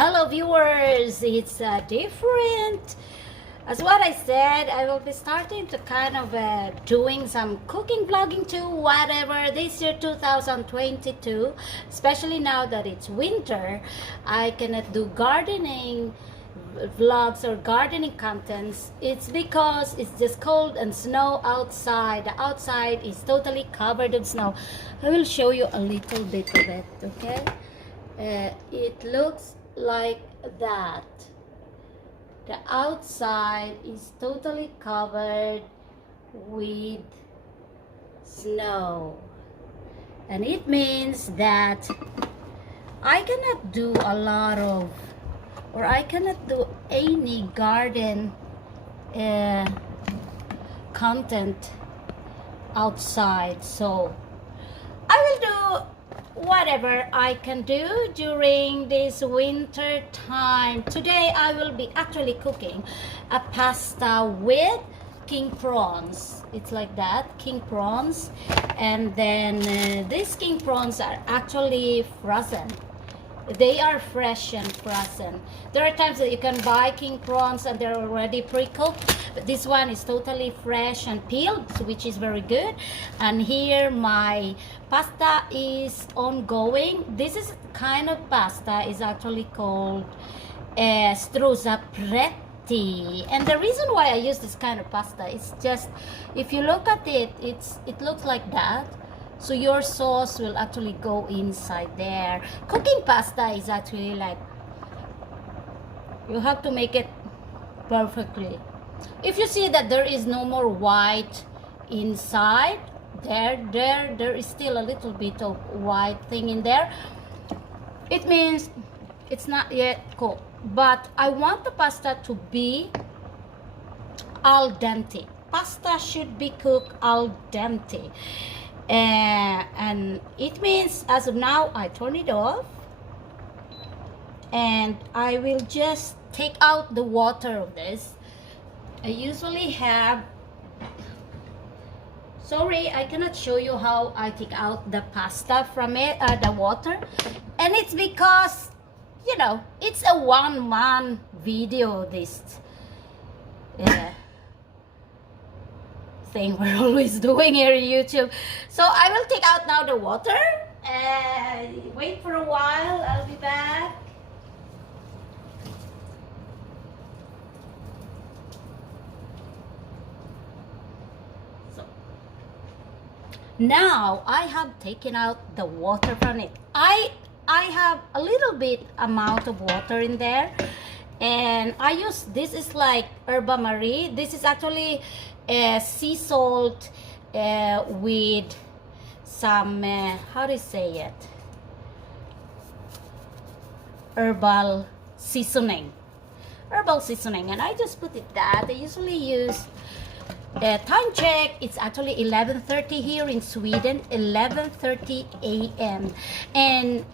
Hello viewers, it's different. As what I said, I will be starting to kind of doing some cooking vlogging too, whatever. This year 2022, especially now that it's winter, I cannot do gardening vlogs or gardening contents. It's because it's just cold and snow outside. The outside is totally covered in snow. I will show you a little bit of it, okay? It looks like that. The outside is totally covered with snow, and it means that I cannot do a lot of, or I cannot do any garden content outside. So I will do whatever I can do during this winter time. Today I will be actually cooking a pasta with king prawns. It's like that, king prawns, and then these king prawns are actually frozen. They are fresh and frozen. There are times that you can buy king prawns and they're already pre-cooked, but this one is totally fresh and peeled, which is very good. And here my pasta is ongoing. This is kind of pasta is actually called struzzapretti, and the reason why I use this kind of pasta is just, if you look at it, it looks like that. So your sauce will actually go inside there. Cooking pasta is actually like, you have to make it perfectly. If you see that there is no more white inside, there is still a little bit of white thing in there, it means it's not yet cooked. But I want the pasta to be al dente. Pasta should be cooked al dente. And it means, as of now, I turn it off and I will just take out the water of this. I usually have, sorry, I cannot show you how I take out the pasta from it, the water, and it's because, you know, it's a one-man video, this thing we're always doing here in YouTube. So I will take out now the water and wait for a while. I'll be back. So now I have taken out the water from it. I have a little bit amount of water in there, and I use, this is like herba marie. This is actually sea salt with some how do you say it, herbal seasoning, and I just put it that. I usually use time check, it's actually 11:30 here in Sweden, 11:30 a.m. and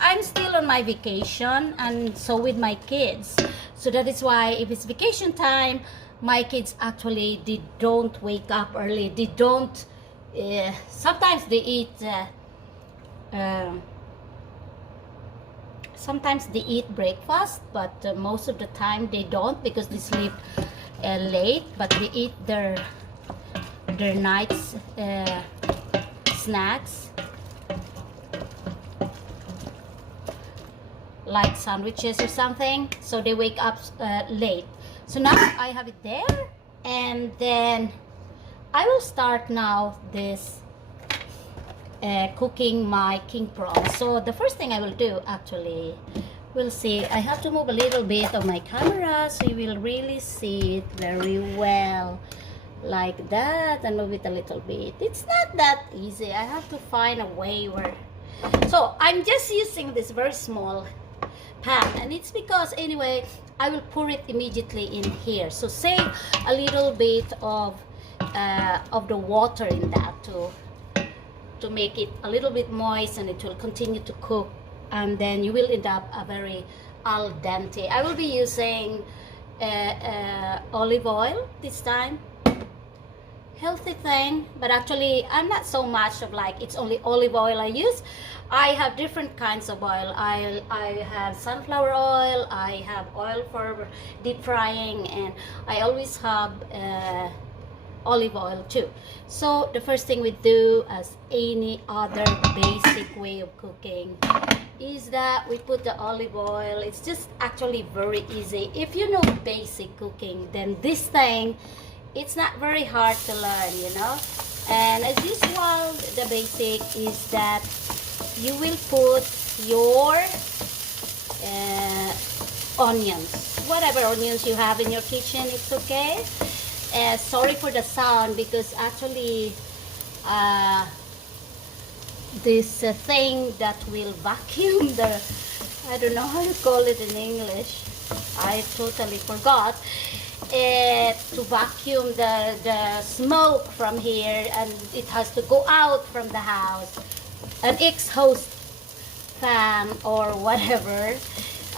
I'm still on my vacation, and so with my kids. So that is why, if it's vacation time, my kids actually, they don't wake up early. They don't, sometimes they eat, sometimes they eat breakfast, but most of the time they don't, because they sleep late, but they eat their night's snacks, like sandwiches or something, so they wake up late. So now I have it there, and then I will start now this cooking my king prawns. So the first thing I will do, actually, we'll see, I have to move a little bit of my camera so you will really see it very well, like that, and move it a little bit. It's not that easy. I have to find a way where, so I'm just using this very small pan, and it's because, anyway, I will pour it immediately in here, so save a little bit of the water in that to make it a little bit moist, and it will continue to cook, and then you will end up a very al dente. I will be using olive oil this time, healthy thing, but actually I'm not so much of like it's only olive oil I use. I have different kinds of oil. I have sunflower oil, I have oil for deep frying, and I always have olive oil too. So the first thing we do, as any other basic way of cooking, is that we put the olive oil. It's just actually very easy. If you know basic cooking, then this thing, it's not very hard to learn, you know. And as usual, the basic is that you will put your onions, whatever onions you have in your kitchen, it's okay. Sorry for the sound, because actually this thing that will vacuum the, I don't know how you call it in English, I totally forgot, to vacuum the smoke from here, and it has to go out from the house, an exhaust fan or whatever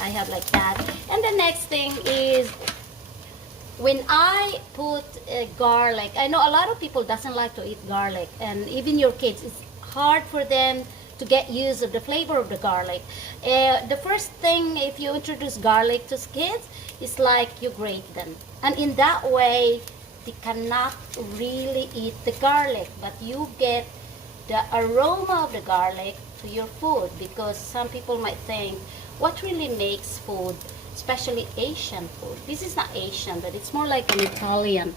I have like that. And the next thing is, when I put garlic, I know a lot of people doesn't like to eat garlic, and even your kids, it's hard for them to get used of the flavor of the garlic. The first thing, if you introduce garlic to kids, is like you grate them, and in that way they cannot really eat the garlic, but you get the aroma of the garlic to your food. Because some people might think, what really makes food, especially Asian food, this is not Asian, but it's more like an Italian,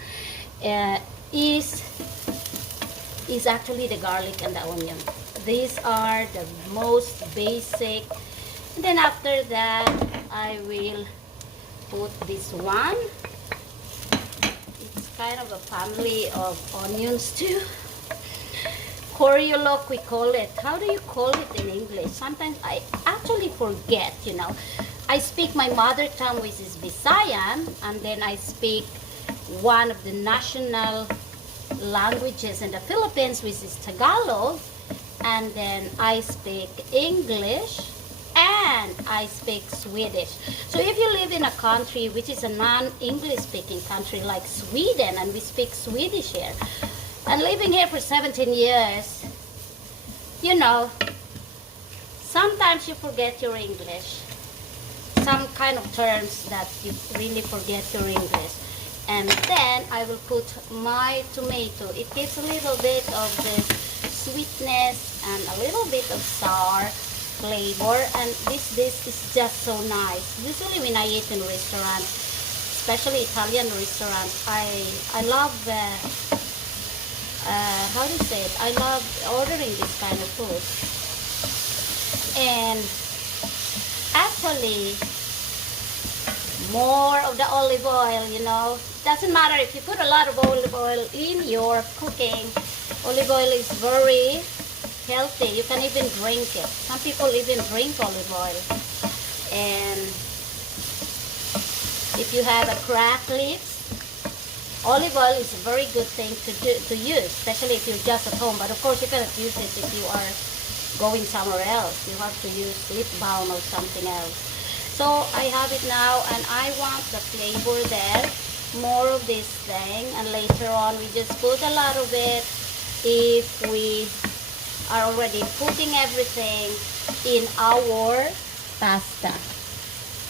is actually the garlic and the onion. These are the most basic. And then after that, I will put this one. It's kind of a family of onions too. Coriolok, we call it. How do you call it in English? Sometimes I actually forget, you know. I speak my mother tongue, which is Visayan, and then I speak one of the national languages in the Philippines, which is Tagalog, and then I speak English, and I speak Swedish. So if you live in a country which is a non-English speaking country like Sweden, and we speak Swedish here, and living here for 17 years, you know, sometimes you forget your English. Some kind of terms that you really forget your English. And then I will put my tomato. It gives a little bit of the sweetness and a little bit of sour flavor. And this dish is just so nice. Usually when I eat in restaurants, especially Italian restaurants, I love how do you say it? I love ordering this kind of food. And actually, more of the olive oil, you know. Doesn't matter if you put a lot of olive oil in your cooking. Olive oil is very healthy. You can even drink it. Some people even drink olive oil. And if you have a cracked lips, olive oil is a very good thing to use, especially if you're just at home. But of course, you cannot use it if you are going somewhere else. You have to use lip balm or something else. So I have it now, and I want the flavor there, more of this thing, and later on we just put a lot of it if we are already putting everything in our pasta.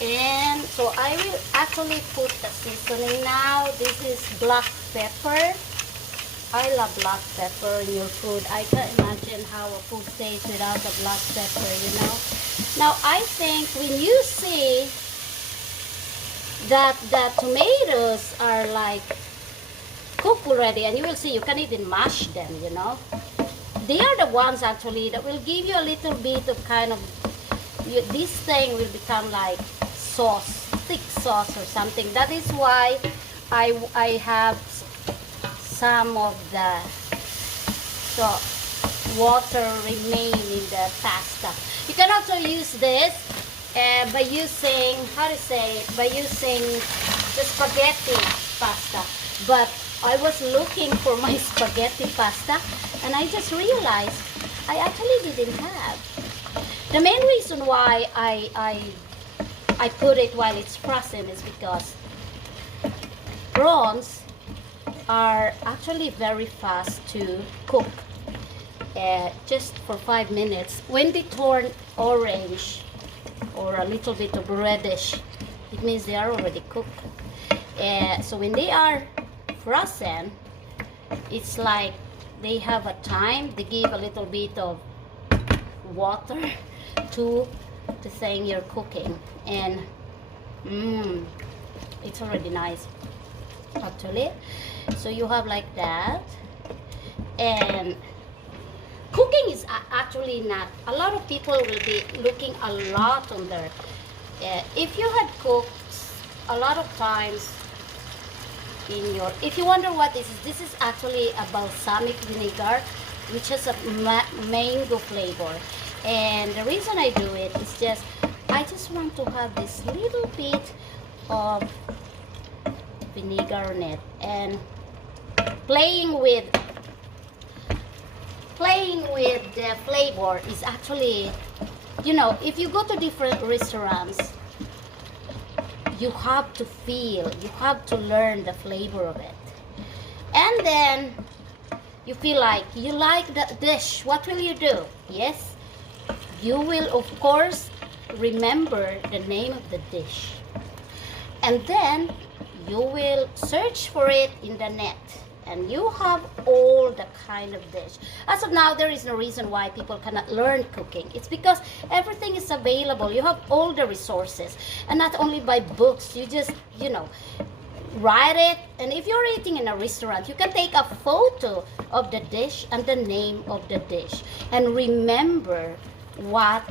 And so I will actually put the seasoning now. This is black pepper. I love black pepper in your food. I can't imagine how a food tastes without the black pepper, you know. Now, I think when you see that the tomatoes are like cooked already, and you will see you can even mash them, you know. They are the ones actually that will give you a little bit of kind of, this thing will become like sauce, thick sauce or something. That is why I have some of the water remain in the pasta. You can also use this by using, how to say, by using the spaghetti pasta. But I was looking for my spaghetti pasta, and I just realized I actually didn't have. The main reason why I put it while it's frozen is because prawns are actually very fast to cook. Just for 5 minutes. When they turn orange or a little bit of reddish, it means they are already cooked. So when they are frozen, it's like they have a time. They give a little bit of water to the thing you're cooking, and it's already nice actually. So you have like that, and cooking is actually not, a lot of people will be looking a lot on there. If you had cooked a lot of times in your, if you wonder what this is actually a balsamic vinegar, which has a mango flavor. And the reason I do it is just, I just want to have this little bit of vinegar on it, and playing with the flavor is actually, you know, if you go to different restaurants, you have to feel, you have to learn the flavor of it. And then you feel like you like the dish, what will you do? Yes, you will of course remember the name of the dish, and then you will search for it in the net, and you have all the kind of dish. As of now, there is no reason why people cannot learn cooking. It's because everything is available. You have all the resources, and not only by books. You just, you know, write it. And if you're eating in a restaurant, you can take a photo of the dish and the name of the dish, and remember what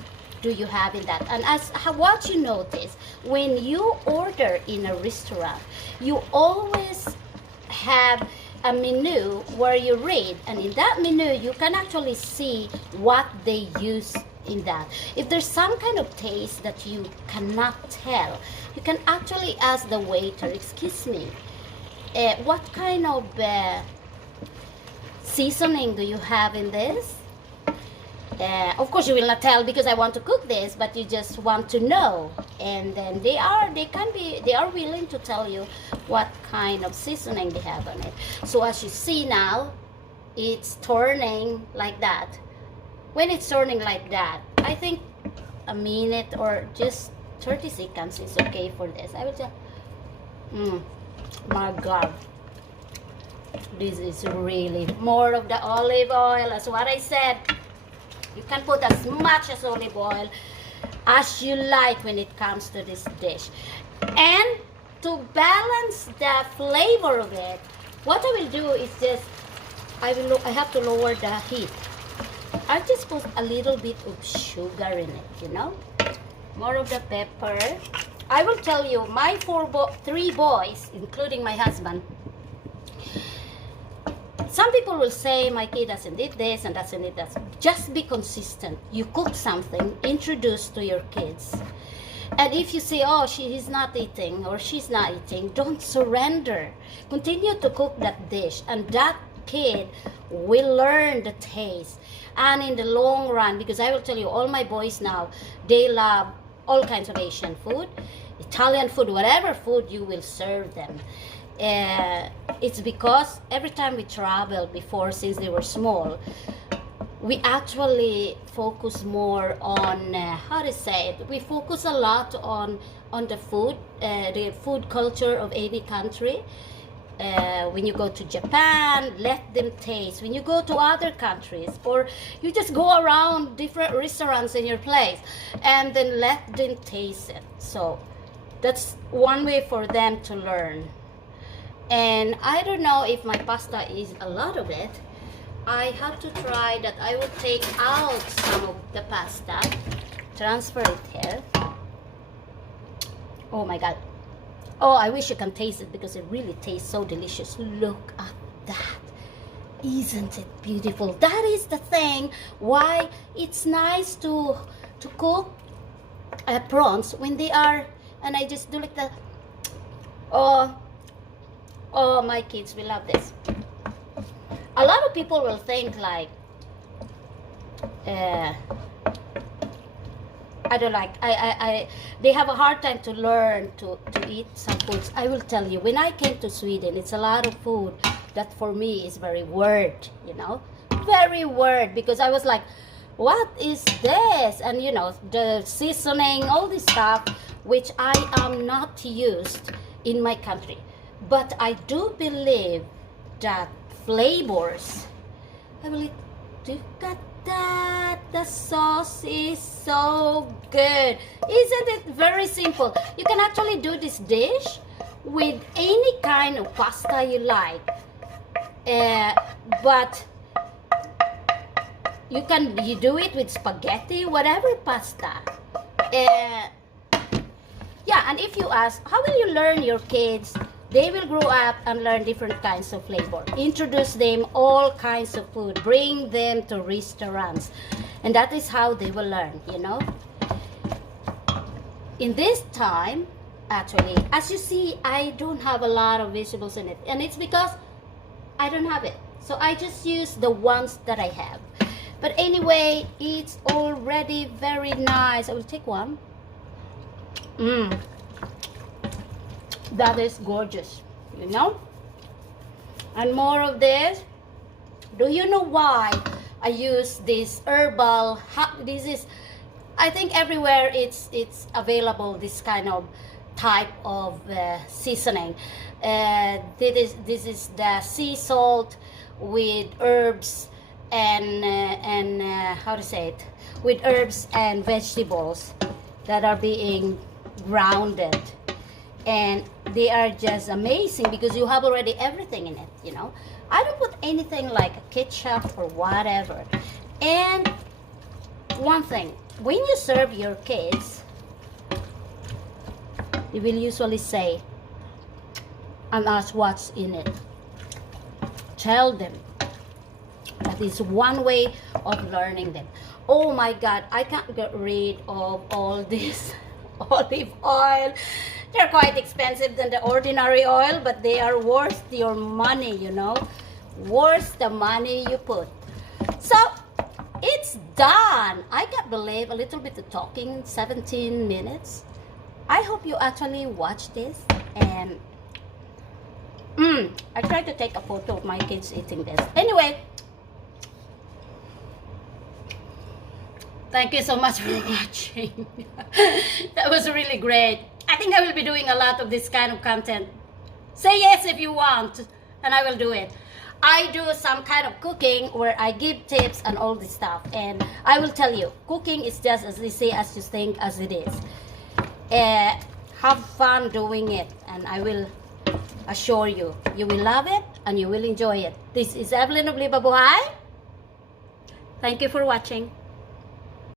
do you have in that. And as what you notice when you order in a restaurant, you always have a menu where you read, and in that menu you can actually see what they use in that. If there's some kind of taste that you cannot tell, you can actually ask the waiter, excuse me, what kind of seasoning do you have in this? Of course you will not tell because I want to cook this, but you just want to know, and then they are willing to tell you what kind of seasoning they have on it. So as you see now, it's turning like that. When it's turning like that, I think a minute or just 30 seconds is okay for this. I will just, my God, this is really more of the olive oil. As what I said, you can put as much as olive oil as you like when it comes to this dish. And to balance the flavor of it, what I will do is just, I have to lower the heat. I just put a little bit of sugar in it, you know, more of the pepper. I will tell you, my three boys, including my husband, some people will say my kid doesn't eat this and doesn't eat that. Just be consistent. You cook something, introduce to your kids. And if you say, oh, he's not eating or she's not eating, don't surrender. Continue to cook that dish, and that kid will learn the taste. And in the long run, because I will tell you, all my boys now, they love all kinds of Asian food, Italian food, whatever food you will serve them. It's because every time we traveled before, since they were small, we actually focus more on, how to say it, we focus a lot on the food culture of any country. When you go to Japan, let them taste. When you go to other countries, or you just go around different restaurants in your place, and then let them taste it. So that's one way for them to learn. And I don't know if my pasta is a lot of it. I have to try that. I will take out some of the pasta, transfer it here. Oh my God. Oh, I wish you can taste it because it really tastes so delicious. Look at that. Isn't it beautiful? That is the thing why it's nice to cook prawns when they are, and I just do like that. Oh, my kids will love this. A lot of people will think like, I don't like, they have a hard time to learn to eat some foods. I will tell you, when I came to Sweden, it's a lot of food that for me is very weird, you know, very weird, because I was like, what is this? And you know, the seasoning, all this stuff, which I am not used in my country. But I do believe that flavors, I believe, look at that, the sauce is so good. Isn't it very simple? You can actually do this dish with any kind of pasta you like, but you do it with spaghetti, whatever pasta. Yeah, and if you ask, how will you learn your kids? They will grow up and learn different kinds of flavor. Introduce them all kinds of food. Bring them to restaurants. And that is how they will learn, you know. In this time, actually, as you see, I don't have a lot of vegetables in it. And it's because I don't have it. So I just use the ones that I have. But anyway, it's already very nice. I will take one. That is gorgeous, you know. And more of this. Do you know why I use this herbal? This is, I think everywhere it's available, this kind of type of seasoning. This is the sea salt with herbs and how to say it, with herbs and vegetables that are being grounded, and they are just amazing because you have already everything in it, you know. I don't put anything like a ketchup or whatever. And one thing, when you serve your kids, you will usually say and ask what's in it. Tell them. That is one way of learning them. Oh my God, I can't get rid of all this olive oil. They're quite expensive than the ordinary oil, but they are worth your money, you know. Worth the money you put. So, it's done. I can't believe a little bit of talking, 17 minutes. I hope you actually watch this. And I tried to take a photo of my kids eating this. Anyway, thank you so much for watching. That was really great. I think I will be doing a lot of this kind of content. Say yes if you want, and I will do it. I do some kind of cooking where I give tips and all this stuff. And I will tell you, cooking is just as easy as you think as it is. Have fun doing it, and I will assure you, you will love it and you will enjoy it. This is Evelyn of Liba Buhay. Thank you for watching.